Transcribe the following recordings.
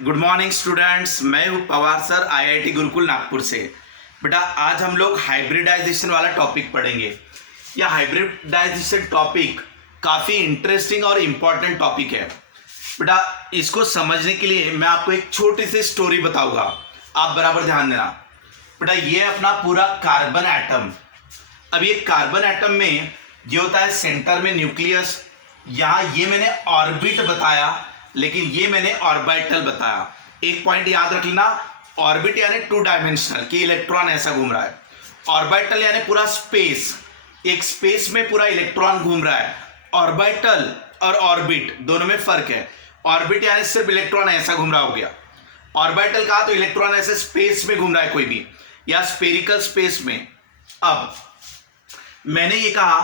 Good morning students, मैं हूँ Pawar sir IIT Gurukul Nagpur से। बेटा आज हम लोग हाइब्रिडाइजेशन वाला टॉपिक पढ़ेंगे। यह हाइब्रिडाइजेशन टॉपिक काफ़ी इंटरेस्टिंग और इम्पॉर्टेंट टॉपिक है। बेटा इसको समझने के लिए मैं आपको एक छोटी सी स्टोरी बताऊंगा, आप बराबर ध्यान देना। बेटा ये अपना पूरा कार्बन एटम। अब ये कार्बन एटम में ये होता है सेंटर में न्यूक्लियस। यहाँ ये मैंने ऑर्बिट बताया, लेकिन ये मैंने ऑर्बिटल बताया। एक पॉइंट याद रख लेना, ऑर्बिट यानी टू डायमेंशनल कि इलेक्ट्रॉन ऐसा घूम रहा है। ऑर्बिटल यानी पूरा स्पेस, एक स्पेस में पूरा इलेक्ट्रॉन घूम रहा है। ऑर्बिटल और ऑर्बिट दोनों में फर्क है। ऑर्बिट यानी सिर्फ इलेक्ट्रॉन ऐसा घूम रहा हो गया। ऑर्बिटल कहा तो इलेक्ट्रॉन ऐसे स्पेस में घूम रहा है कोई भी, या स्पेरिकल स्पेस में। अब मैंने ये कहा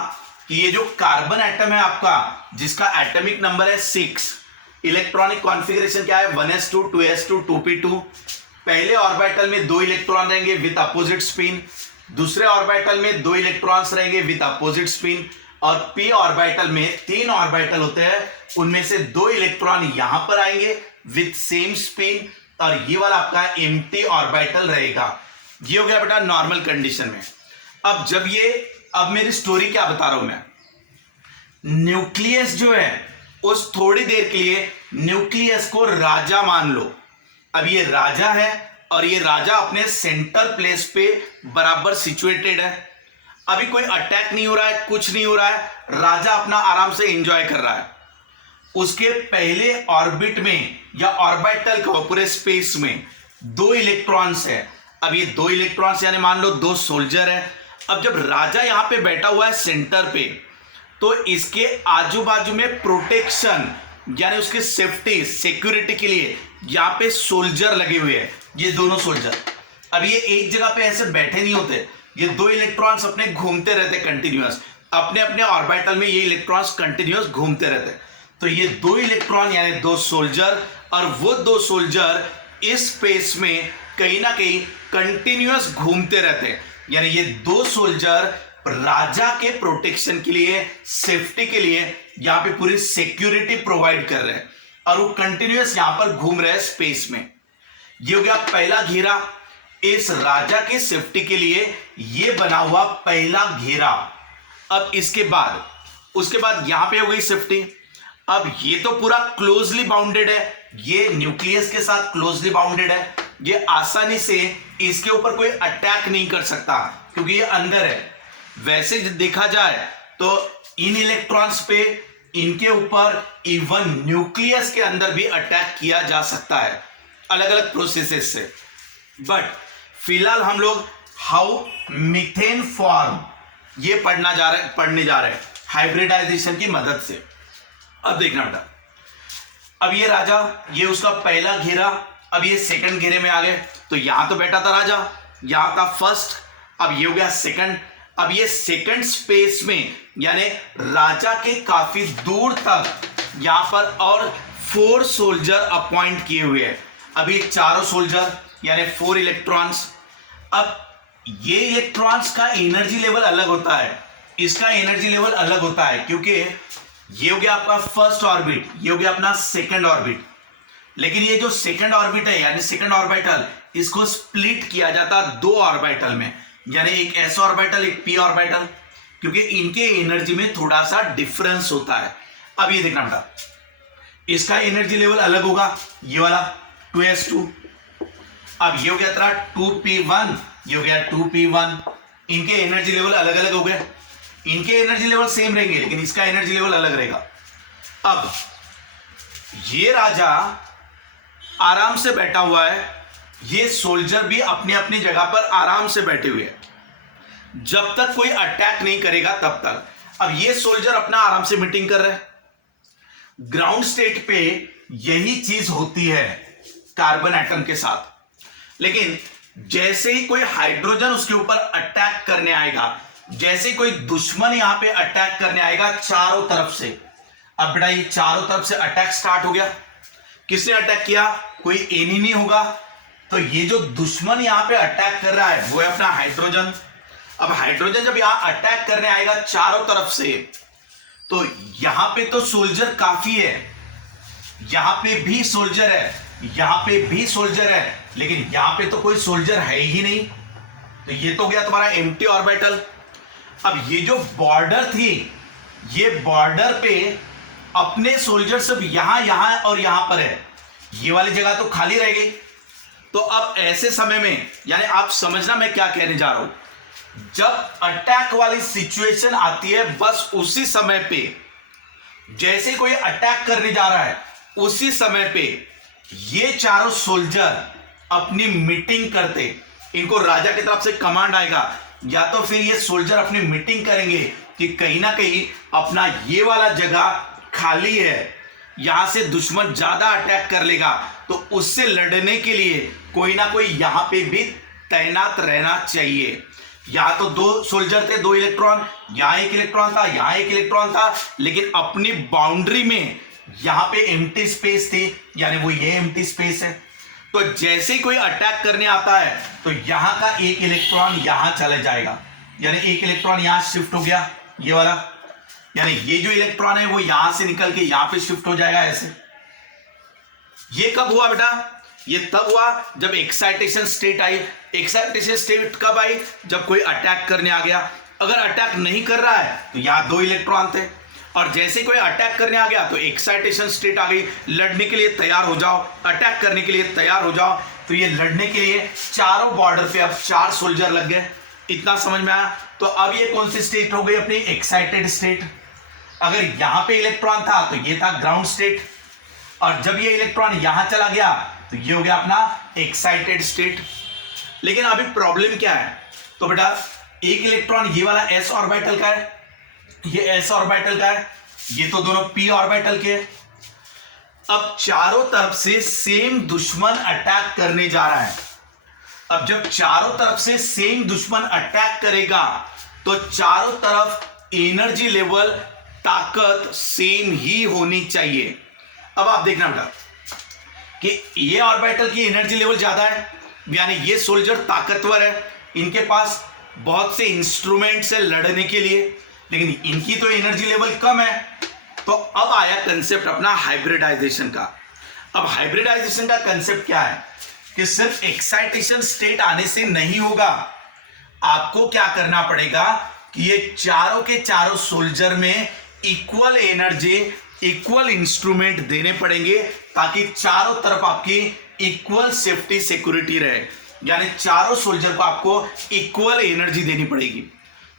कि ये जो कार्बन एटम है आपका, जिसका एटॉमिक नंबर है 6, इलेक्ट्रॉनिक कॉन्फ़िगरेशन क्या है 1s2 2s2 2p2। पहले ऑर्बिटल में 2 इलेक्ट्रॉन रहेंगे विद अपोजिट स्पिन, दूसरे ऑर्बिटल में 2 इलेक्ट्रॉन्स रहेंगे विद अपोजिट स्पिन, और p ऑर्बिटल में 3 ऑर्बिटल होते हैं, उनमें से 2 इलेक्ट्रॉन यहां पर आएंगे विद सेम स्पिन, और ये वाला आपका एम्प्टी ऑर्बिटल रहेगा। ये हो गया बेटा नॉर्मल कंडीशन में। अब मेरी स्टोरी क्या बता रहा हूं मैं, न्यूक्लियस जो है उस थोड़ी देर के लिए न्यूक्लियस को राजा मान लो। अब ये राजा है और ये राजा अपने सेंटर प्लेस पे बराबर सिचुएटेड है। अभी कोई अटैक नहीं हो रहा है, कुछ नहीं हो रहा है, राजा अपना आराम से एंजॉय कर रहा है। उसके पहले ऑर्बिट में या ऑर्बिटल को पूरे स्पेस में 2 इलेक्ट्रॉन्स है। अब ये 2 इलेक्ट्रॉन्स यानी मान लो 2 सोल्जर है। अब जब राजा यहां पे बैठा हुआ है सेंटर पे, तो इसके आजू बाजू में प्रोटेक्शन यानी उसकी सेफ्टी सिक्योरिटी के लिए यहां पे सोल्जर लगे हुए हैं, ये दोनों सोल्जर। अब ये एक जगह पे ऐसे बैठे नहीं होते, ये 2 इलेक्ट्रॉन्स अपने घूमते रहते कंटिन्यूअस, अपने अपने ऑर्बिटल में ये इलेक्ट्रॉन्स कंटिन्यूअस घूमते रहते। तो ये 2 इलेक्ट्रॉन यानी 2 सोल्जर, और वो 2 सोल्जर इस स्पेस में कहीं ना कहीं कंटिन्यूअस घूमते रहते हैं। यानी ये 2 सोल्जर राजा के प्रोटेक्शन के लिए, सेफ्टी के लिए यहां पे पूरी सिक्योरिटी प्रोवाइड कर रहे हैं, और वो कंटिन्यूअस यहां पर घूम रहे हैं स्पेस में। ये हो गया पहला घेरा, इस राजा के सेफ्टी के लिए ये बना हुआ पहला घेरा। अब उसके बाद यहां पे हो गई सेफ्टी। अब ये तो पूरा क्लोजली बाउंडेड है, ये न्यूक्लियस के साथ क्लोजली बाउंडेड है, ये आसानी से इसके ऊपर कोई अटैक नहीं कर सकता क्योंकि ये अंदर है। वैसे देखा जाए तो इन इलेक्ट्रॉन्स पे, इनके ऊपर इवन न्यूक्लियस के अंदर भी अटैक किया जा सकता है अलग अलग प्रोसेसेस से। बट फिलहाल हम लोग हाउ मीथेन फॉर्म ये पढ़ने जा रहे हैं हाइब्रिडाइजेशन की मदद से। अब देखना बेटा, अब ये राजा, ये उसका पहला घेरा, अब ये सेकंड घेरे में आ गए। तो यहां तो बैठा था राजा, यहां था फर्स्ट, अब ये हो गया सेकंड। अब ये सेकंड स्पेस में यानी राजा के काफी दूर तक यहां पर और 4 सोल्जर अपॉइंट किए हुए हैं। अब ये चारों सोल्जर यानी 4 इलेक्ट्रॉन्स। अब ये इलेक्ट्रॉन्स का एनर्जी लेवल अलग होता है, इसका एनर्जी लेवल अलग होता है, क्योंकि ये हो गया आपका फर्स्ट ऑर्बिट, ये हो गया अपना सेकंड ऑर्बिट। लेकिन ये जो सेकंड ऑर्बिट है यानी सेकंड ऑर्बिटल, इसको स्प्लिट किया जाता है 2 ऑर्बिटल में, यानी एक s ऑर्बिटल एक p ऑर्बिटल, क्योंकि इनके एनर्जी में थोड़ा सा डिफरेंस होता है। अब ये देखना बेटा, इसका एनर्जी लेवल अलग होगा, ये वाला 2s2। अब ये हो गया तेरा 2p1, ये हो गया 2p1। इनके एनर्जी लेवल अलग अलग हो गए, इनके एनर्जी लेवल सेम रहेंगे लेकिन इसका एनर्जी लेवल अलग रहेगा। अब ये राजा आराम से बैठा हुआ है, ये सोल्जर भी अपनी अपनी जगह पर आराम से बैठे हुए हैं, जब तक कोई अटैक नहीं करेगा तब तक। अब ये सोल्जर अपना आराम से मीटिंग कर रहे हैं। ग्राउंड स्टेट पे यही चीज होती है कार्बन एटम के साथ, लेकिन जैसे ही कोई हाइड्रोजन उसके ऊपर अटैक करने आएगा, जैसे कोई दुश्मन यहां पे अटैक करने आएगा चारों तरफ से, अब बेटा ये चारों तरफ से अटैक स्टार्ट हो गया। किसने अटैक किया? कोई एनिमी होगा। तो ये जो दुश्मन यहां पे अटैक कर रहा है वो है अपना हाइड्रोजन। अब हाइड्रोजन जब यहां अटैक करने आएगा चारों तरफ से, तो यहां पे तो सोल्जर काफी है, यहां पे भी सोल्जर है, यहां पे भी सोल्जर है, लेकिन यहां पे तो कोई सोल्जर है ही नहीं। तो ये तो गया तुम्हारा एम्प्टी ऑर्बिटल। अब ये जो बॉर्डर थी, ये बॉर्डर पे अपने सोल्जर सब यहां यहां और यहां पर है, ये वाली जगह तो खाली रह गई। तो अब ऐसे समय में, यानी आप समझना मैं क्या कहने जा रहा हूं, जब अटैक वाली सिचुएशन आती है, बस उसी समय पे, जैसे कोई अटैक करने जा रहा है, उसी समय पे ये चारों सोल्जर अपनी मीटिंग करते, इनको राजा की तरफ से कमांड आएगा, या तो फिर ये सोल्जर अपनी मीटिंग करेंगे कि कहीं ना कहीं अपना ये वाला जगह खाली है, यहां से दुश्मन ज्यादा अटैक कर लेगा, तो उससे लड़ने के लिए कोई ना कोई यहां पे भी तैनात रहना चाहिए। यहां तो दो सोल्जर थे, दो इलेक्ट्रॉन, यहां एक इलेक्ट्रॉन था, यहां एक इलेक्ट्रॉन था, लेकिन अपनी बाउंड्री में यहां पे एम्प्टी स्पेस थी, यानी वो ये एम्प्टी स्पेस है। तो जैसे ही कोई अटैक करने आता है, तो यहां का एक इलेक्ट्रॉन यहां चले जाएगा, यानी एक इलेक्ट्रॉन यहां शिफ्ट हो गया, ये वाला, यानी ये जो इलेक्ट्रॉन है वो यहां से निकल के यहां पे शिफ्ट हो जाएगा ऐसे। ये कब हुआ बेटा? ये तब हुआ जब एक्साइटेशन स्टेट आई। एक्साइटेशन स्टेट कब आई? जब कोई अटैक करने आ गया। अगर अटैक नहीं कर रहा है तो यहां दो इलेक्ट्रॉन थे, और जैसे कोई अटैक करने आ गया तो एक्साइटेशन स्टेट आ गई, लड़ने के लिए तैयार हो जाओ, अटैक करने के लिए तैयार हो जाओ। तो ये लड़ने के लिए चारों बॉर्डर पे अब चार सोल्जर लग गए। इतना समझ में आया? तो अब ये कौन सी स्टेट हो गई अपनी? Excited state. अगर यहां पे इलेक्ट्रॉन था तो ये था ग्राउंड स्टेट, और जब ये इलेक्ट्रॉन यहां चला गया तो ये हो गया अपना एक्साइटेड स्टेट। लेकिन अभी प्रॉब्लम क्या है? तो बेटा एक इलेक्ट्रॉन ये वाला s ऑर्बिटल का है, ये s ऑर्बिटल का है, ये तो दोनों p ऑर्बिटल के। अब चारों तरफ से सेम दुश्मन अटैक करने जा रहा है। अब जब चारों तरफ से सेम दुश्मन अटैक करेगा तो चारों तरफ एनर्जी लेवल, ताकत सेम ही होनी चाहिए। अब आप देखना बेटा कि ये ऑर्बिटल की एनर्जी लेवल ज्यादा है, यानी ये सोल्जर ताकतवर है, इनके पास बहुत से इंस्ट्रूमेंट्स है लड़ने के लिए, लेकिन इनकी तो एनर्जी लेवल कम है। तो अब आया कंसेप्ट अपना हाइब्रिडाइजेशन का। अब हाइब्रिडाइजेशन का कंसेप्ट क्या है कि सिर्फ एक्साइटेशन स्टेट आने से नहीं होगा, आपको क्या करना पड़ेगा कि ये चारों के चारों सोल्जर में इक्वल एनर्जी, इक्वल इंस्ट्रूमेंट देने पड़ेंगे, ताकि चारों तरफ आपकी इक्वल सेफ्टी सिक्योरिटी रहे, यानी चारों सोल्जर को आपको इक्वल एनर्जी देनी पड़ेगी।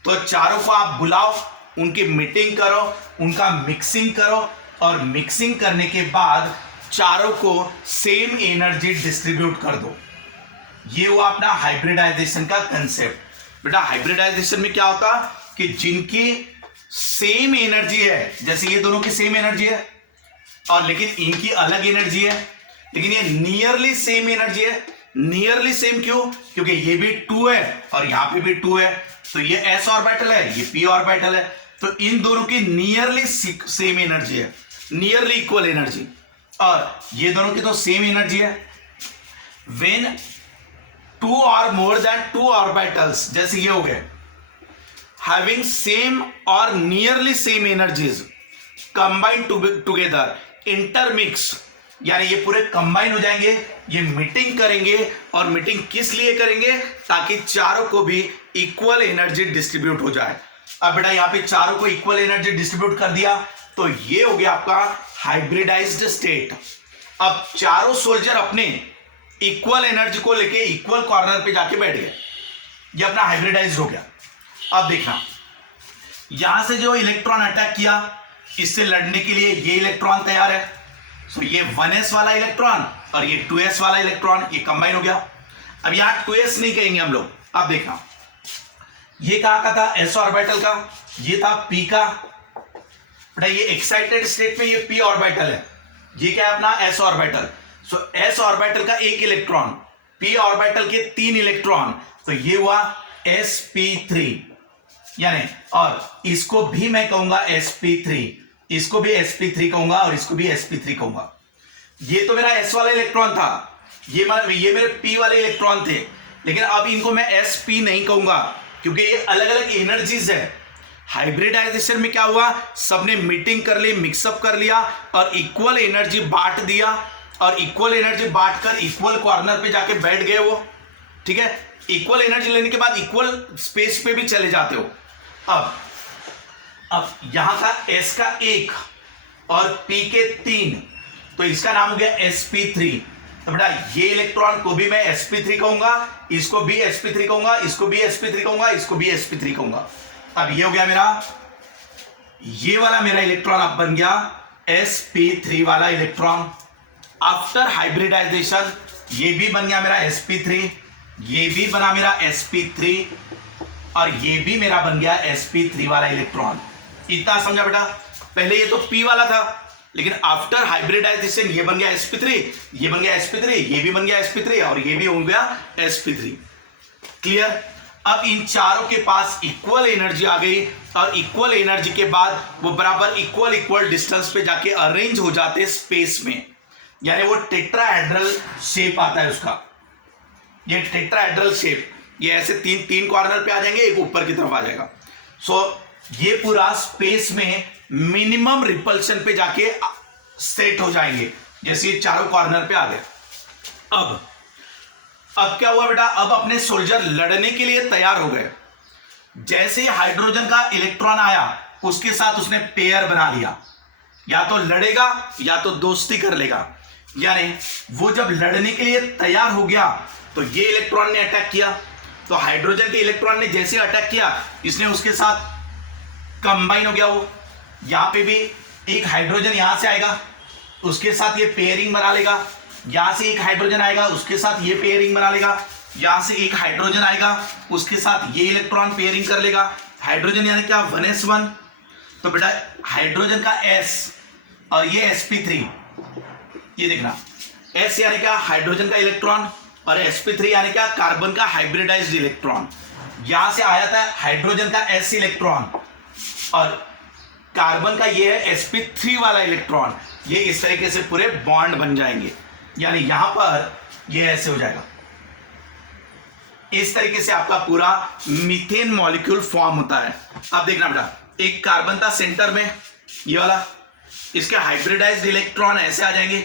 तो चारों को आप बुलाओ, उनकी मीटिंग करो, उनका मिक्सिंग करो, और मिक्सिंग करने के बाद चारों को सेम एनर्जी डिस्ट्रीब्यूट कर दो। ये हुआ अपना हाइब्रिडाइजेशन का कंसेप्ट। बेटा हाइब्रिडाइजेशन में क्या होता कि जिनकी सेम एनर्जी है, जैसे ये दोनों की सेम एनर्जी है और लेकिन इनकी अलग एनर्जी है, लेकिन ये नियरली सेम एनर्जी है। नियरली सेम क्यों? क्योंकि ये भी 2 है और यहां पे भी 2 है, तो ये s ऑर्बिटल है, ये p ऑर्बिटल है, तो इन दोनों की नियरली सेम एनर्जी है, नियरली इक्वल एनर्जी, और ये दोनों की तो सेम एनर्जी है। व्हेन 2 और मोर देन 2 ऑर्बिटल्स, जैसे ये हो गए, having same or nearly same energies combined together, intermix, यानी ये पूरे कंबाइन हो जाएंगे, ये मीटिंग करेंगे, और मीटिंग किस लिए करेंगे? ताकि चारों को भी इक्वल एनर्जी डिस्ट्रीब्यूट हो जाए। अब बेटा यहाँ पे चारों को इक्वल एनर्जी डिस्ट्रीब्यूट कर दिया, तो ये हो गया आपका हाइब्रिडाइज्ड स्टेट। अब चारों सोल्जर अपने इक्वल एनर्जी को लेके इक्वल कॉर्नर पे जाके बैठ गए, ये अपना हाइब्रिडाइज्ड हो गया। अब देखना, यहां से जो इलेक्ट्रॉन अटैक किया, इससे लड़ने के लिए ये इलेक्ट्रॉन तैयार है, सो ये 1s वाला इलेक्ट्रॉन और ये 2s वाला इलेक्ट्रॉन, ये कंबाइन हो गया। अब यहां 2s नहीं कहेंगे हम लोग। अब देखना, ये कहां का था? s ऑर्बिटल का, ये था p का। बेटा ये एक्साइटेड स्टेट में ये p ऑर्बिटल है, ये क्या है अपना s ऑर्बिटल। सो s ऑर्बिटल का एक इलेक्ट्रॉन, p ऑर्बिटल के 3 इलेक्ट्रॉन, तो ये हुआ sp3, यानी, और इसको भी मैं कहूंगा sp3, इसको भी sp3 कहूंगा, और इसको भी sp3 कहूंगा। ये तो मेरा s वाला इलेक्ट्रॉन था, ये मेरे p वाले इलेक्ट्रॉन थे, लेकिन अब इनको मैं sp नहीं कहूंगा, क्योंकि ये अलग अलग एनर्जीज है। हाइब्रिडाइजेशन में क्या हुआ, सबने मीटिंग कर ली, मिक्सअप कर लिया और इक्वल एनर्जी बांट दिया, और इक्वल एनर्जी बांटकर इक्वल कॉर्नर पे जाके बैठ गए वो, ठीक है। इक्वल एनर्जी लेने के बाद इक्वल स्पेस पे भी चले जाते हो। अब यहां का S का 1 और P के 3, तो इसका नाम हो गया sp3। तो बेटा ये इलेक्ट्रॉन को भी मैं sp3 कहूंगा, इसको भी sp3 कहूंगा, इसको भी sp3 कहूंगा, इसको भी sp3 कहूंगा। अब ये हो गया मेरा, ये वाला मेरा इलेक्ट्रॉन अब बन गया sp3 वाला इलेक्ट्रॉन। आफ्टर हाइब्रिडाइजेशन ये भी बन गया मेरा sp3, ये भी बना मेरा sp3 और ये भी मेरा बन गया sp3 वाला इलेक्ट्रॉन। इतना समझा बेटा। पहले ये तो p वाला था, लेकिन आफ्टर हाइब्रिडाइजेशन ये बन गया sp3, ये बन गया sp3, ये भी बन गया sp3 और ये भी हो गया sp3। क्लियर। अब इन चारों के पास इक्वल एनर्जी आ गई और इक्वल एनर्जी के बाद वो बराबर इक्वल डिस्टेंस पे जाके अरेंज हो जाते स्पेस में, यानी वो टेट्राहेड्रल शेप आता है उसका। ये टेट्राहेड्रल शेप, ये ऐसे तीन कॉर्नर पे आ जाएंगे, एक ऊपर की तरफ आ जाएगा। सो ये पूरा स्पेस में मिनिमम रिपल्शन पे जाके सेट हो जाएंगे, जैसे ये चारों कॉर्नर पे आ गए। अब क्या हुआ बेटा, अब अपने सोल्जर लड़ने के लिए तैयार हो गए। जैसे ही हाइड्रोजन का इलेक्ट्रॉन आया उसके साथ उसने पेयर बना लिया, या तो लड़ेगा या तो दोस्ती कर लेगा। यानी वो जब लड़ने के लिए तैयार हो गया तो ये इलेक्ट्रॉन ने अटैक किया, तो हाइड्रोजन के इलेक्ट्रॉन ने जैसे अटैक किया इसने उसके साथ कंबाइन हो गया। वो यहां पे भी एक हाइड्रोजन यहां से आएगा, उसके साथ ये पेयरिंग बना लेगा, यहां से एक हाइड्रोजन आएगा उसके साथ ये पेयरिंग बना लेगा, यहां से एक हाइड्रोजन आएगा उसके साथ ये इलेक्ट्रॉन पेयरिंग कर लेगा। हाइड्रोजन यानी क्या, 1s1। तो बेटा हाइड्रोजन का S और ये sp3, ये देखना S यानी क्या, हाइड्रोजन का इलेक्ट्रॉन, और sp3 यानी क्या, कार्बन का हाइब्रिडाइज्ड इलेक्ट्रॉन। यहां से आया था हाइड्रोजन का S इलेक्ट्रॉन और कार्बन का ये है sp3 वाला इलेक्ट्रॉन। ये इस तरीके से पूरे बॉन्ड बन जाएंगे, यानी यहां पर ये ऐसे हो जाएगा। इस तरीके से आपका पूरा मीथेन मॉलिक्यूल फॉर्म होता है। अब देखना बेटा, एक कार्बन था सेंटर में ये वाला, इसके हाइब्रिडाइज्ड इलेक्ट्रॉन ऐसे आ जाएंगे,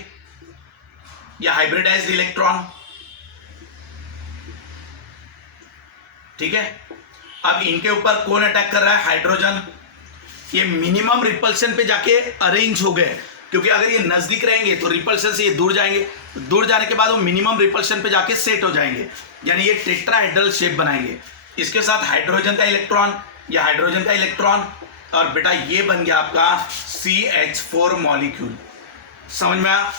या हाइब्रिडाइज्ड इलेक्ट्रॉन, ठीक है। अब इनके ऊपर कौन अटैक कर रहा है, हाइड्रोजन। ये मिनिमम रिपल्शन पे जाके अरेंज हो गए, क्योंकि अगर ये नजदीक रहेंगे तो रिपल्शन से ये दूर जाएंगे, दूर जाने के बाद वो मिनिमम रिपल्शन पे जाके सेट हो जाएंगे, यानी ये टेट्राहेड्रल शेप बनाएंगे। इसके साथ हाइड्रोजन का इलेक्ट्रॉन या हाइड्रोजन का इलेक्ट्रॉन, और बेटा ये बन गया आपका CH4 मॉलिक्यूल। समझ में आया।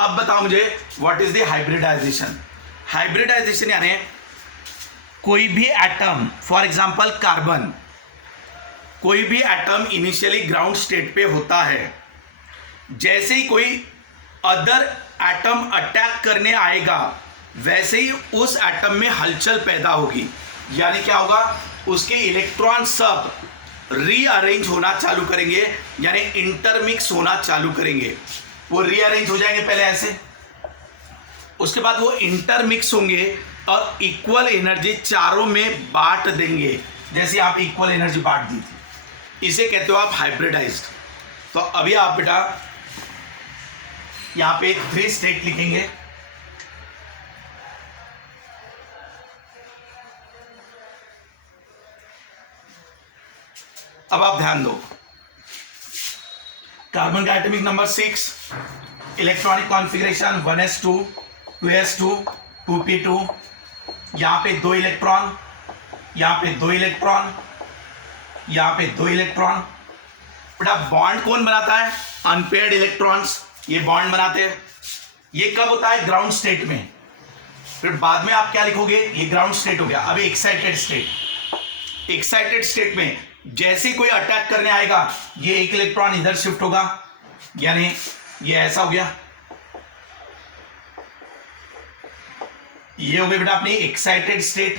अब बताओ मुझे what is the hybridization. Hybridization यानी कोई भी एटम, फॉर एग्जांपल कार्बन, कोई भी एटम इनिशियली ग्राउंड स्टेट पे होता है, जैसे ही कोई अदर एटम अटैक करने आएगा वैसे ही उस एटम में हलचल पैदा होगी, यानी क्या होगा, उसके इलेक्ट्रॉन सब रीअरेंज होना चालू करेंगे, यानी इंटरमिक्स होना चालू करेंगे। वो रीअरेंज हो जाएंगे पहले ऐसे, उसके बाद वो इंटरमिक्स होंगे और इक्वल एनर्जी चारों में बांट देंगे, जैसे आप इक्वल एनर्जी बांट दी थी। इसे कहते हो आप हाइब्रिडाइज्ड। तो अभी आप बेटा यहां पे 3 स्टेट लिखेंगे। अब आप ध्यान दो, कार्बन का atomic number 6, electronic configuration 1s2 2s2 2p2, यहां पे 2 इलेक्ट्रॉन, यहां पे 2 इलेक्ट्रॉन, यहां पे 2 इलेक्ट्रॉन। बेटा बॉन्ड कौन बनाता है, अनपेयर्ड इलेक्ट्रॉन्स ये बॉन्ड बनाते हैं। ये कब होता है, ग्राउंड स्टेट में। फिर बाद में आप क्या लिखोगे, ये ग्राउंड स्टेट हो गया। अभी एक्साइटेड स्टेट, एक्साइटेड स्टेट में जैसे कोई अटैक करने आएगा ये एक इलेक्ट्रॉन इधर शिफ्ट होगा, यानी ये ऐसा हो गया। ये हो गई बेटा अपनी एक्साइटेड स्टेट।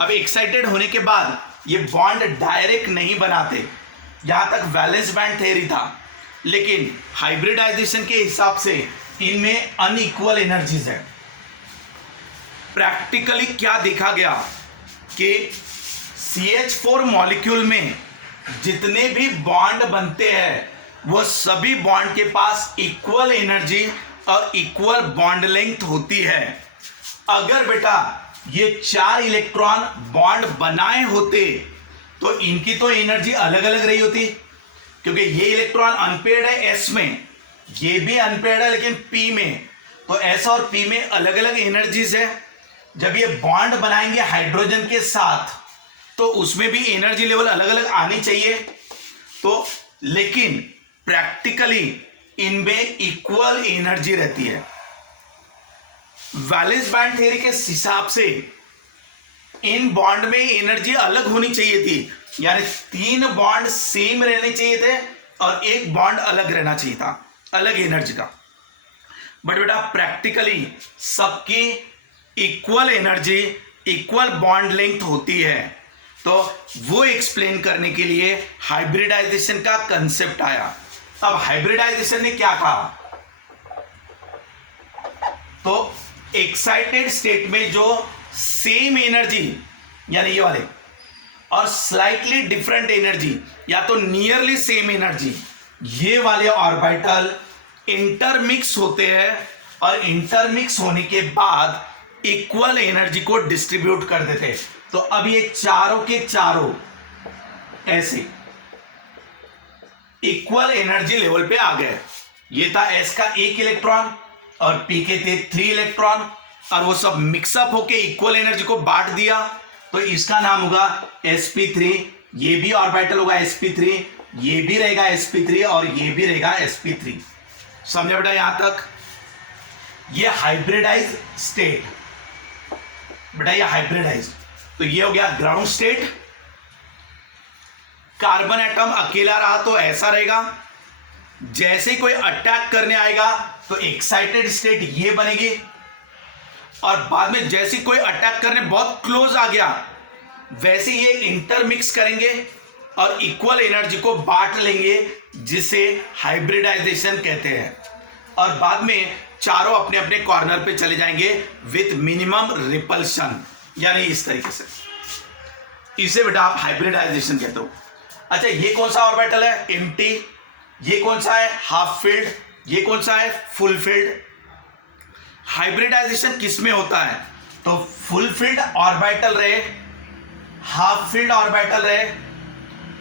अब एक्साइटेड होने के बाद ये बॉन्ड डायरेक्ट नहीं बनाते, यहां तक वैलेंस बैंड थ्योरी था, लेकिन हाइब्रिडाइजेशन के हिसाब से इनमें अनइक्वल एनर्जीज है। प्रैक्टिकली क्या देखा गया कि CH4 मॉलिक्यूल में जितने भी बॉन्ड बनते हैं वो सभी बॉन्ड के पास इक्वल एनर्जी और इक्वल बॉन्ड लेंथ होती है। अगर बेटा ये 4 इलेक्ट्रॉन बॉन्ड बनाए होते तो इनकी तो एनर्जी अलग अलग रही होती, क्योंकि ये इलेक्ट्रॉन अनपेयर्ड है एस में, ये भी अनपेयर्ड है लेकिन पी में, तो एस और पी में अलग अलग एनर्जीज है। जब ये बॉन्ड बनाएंगे हाइड्रोजन के साथ तो उसमें भी एनर्जी लेवल अलग अलग आनी चाहिए। तो लेकिन प्रैक्टिकली इनमें इक्वल एनर्जी रहती है। वैलेंस बैंड थ्योरी के हिसाब से इन बॉन्ड में एनर्जी अलग होनी चाहिए थी, यानी 3 बॉन्ड सेम रहने चाहिए थे और एक बॉन्ड अलग रहना चाहिए था, अलग एनर्जी का। बट बेटा प्रैक्टिकली सबकी equal energy, equal bond length होती है। तो वो एक्सप्लेन करने के लिए हाइब्रिडाइजेशन का कंसेप्ट आया। अब हाइब्रिडाइजेशन ने क्या कहा, तो एक्साइटेड स्टेट में जो सेम एनर्जी यानी ये वाले और स्लाइटली डिफरेंट एनर्जी या तो नियरली सेम एनर्जी, ये वाले ऑर्बिटल इंटरमिक्स होते हैं और इंटरमिक्स होने के बाद इक्वल एनर्जी को डिस्ट्रीब्यूट कर देते हैं। तो अब ये चारों के चारों ऐसे इक्वल एनर्जी लेवल पे आ गए। ये था एस का 1 इलेक्ट्रॉन और पी के थे 3 इलेक्ट्रॉन और वो सब मिक्सअप होके इक्वल एनर्जी को बांट दिया, तो इसका नाम होगा sp3। ये भी ऑर्बिटल होगा sp3, ये भी रहेगा sp3 और ये भी रहेगा sp3। समझे बेटा यहां तक? ये हाइब्रिडाइज स्टेट, बेटा ये हाइब्रिडाइज, तो ये हो गया ग्राउंड स्टेट। कार्बन एटम अकेला रहा तो ऐसा रहेगा, जैसे कोई अटैक करने आएगा तो एक्साइटेड स्टेट ये बनेगी, और बाद में जैसे कोई अटैक करने बहुत क्लोज आ गया वैसे ये इंटरमिक्स करेंगे और इक्वल एनर्जी को बांट लेंगे, जिसे हाइब्रिडाइजेशन कहते हैं। और बाद में चारों अपने अपने कॉर्नर पे चले जाएंगे विथ मिनिमम रिपल्शन, यानी इस तरीके से। इसे बेटा आप हाइब्रिडाइजेशन कहते हो। अच्छा, ये कौन सा ऑर्बिटल है? एम्प्टी। ये कौन सा है? Half field. ये कौन सा है? Full field. हाइब्रिडाइजेशन किस में होता है? तो फुल फील्ड ऑर्बिटल रहे, हाफ फील्ड ऑर्बिटल रहे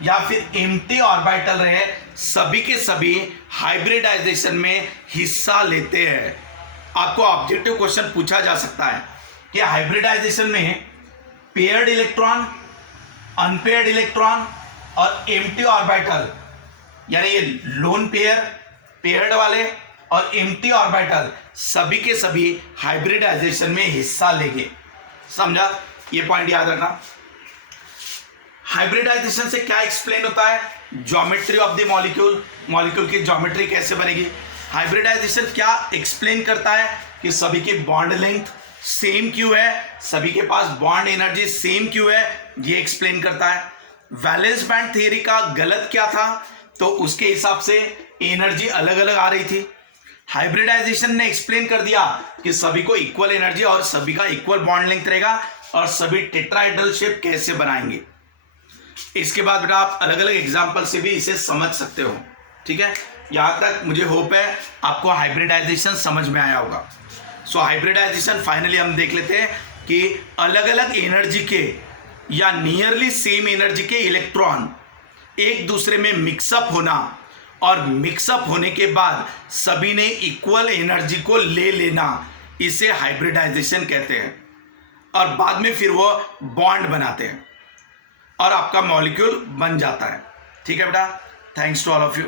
या फिर एम्प्टी ऑर्बिटल रहे, सभी के सभी हाइब्रिडाइजेशन में हिस्सा लेते हैं। आपको ऑब्जेक्टिव क्वेश्चन पूछा जा सकता है कि हाइब्रिडाइजेशन में पेयर्ड इलेक्ट्रॉन, अनपेयर्ड इलेक्ट्रॉन और एम्प्टी ऑर्बिटल, यानी ये लोन पेयर, पेयर्ड वाले और एम्प्टी ऑर्बिटल, सभी के सभी हाइब्रिडाइजेशन में हिस्सा लेंगे। समझा? ये पॉइंट याद रखना। हाइब्रिडाइजेशन से क्या एक्सप्लेन होता है? Geometry of the molecule, molecule की ज्योमेट्री कैसे बनेगी। हाइब्रिडाइजेशन क्या एक्सप्लेन करता है कि सभी की बॉन्ड लेंथ सेम क्यों है, सभी के पास बॉन्ड एनर्जी सेम क्यों है, ये एक्सप्लेन करता है। वैलेंस बैंड थ्योरी का गलत क्या था? तो उसके हिसाब से एनर्जी अलग अलग आ रही थी। हाइब्रिडाइजेशन ने एक्सप्लेन कर दिया कि सभी को इक्वल एनर्जी और सभी का इक्वल बॉन्ड लेंथ रहेगा और सभी टेट्राहेड्रल शेप कैसे बनाएंगे। इसके बाद बेटा आप अलग अलग एग्जाम्पल से भी इसे समझ सकते हो। ठीक है, यहां तक मुझे होप है आपको हाइब्रिडाइजेशन समझ में आया होगा। सो हाइब्रिडाइजेशन फाइनली हम देख लेते हैं कि अलग अलग एनर्जी के या नियरली सेम एनर्जी के इलेक्ट्रॉन एक दूसरे में मिक्सअप होना और मिक्सअप होने के बाद सभी ने इक्वल एनर्जी को ले लेना, इसे हाइब्रिडाइजेशन कहते हैं। और बाद में फिर वो बॉन्ड बनाते हैं और आपका मॉलिक्यूल बन जाता है। ठीक है बेटा, thanks to all of you.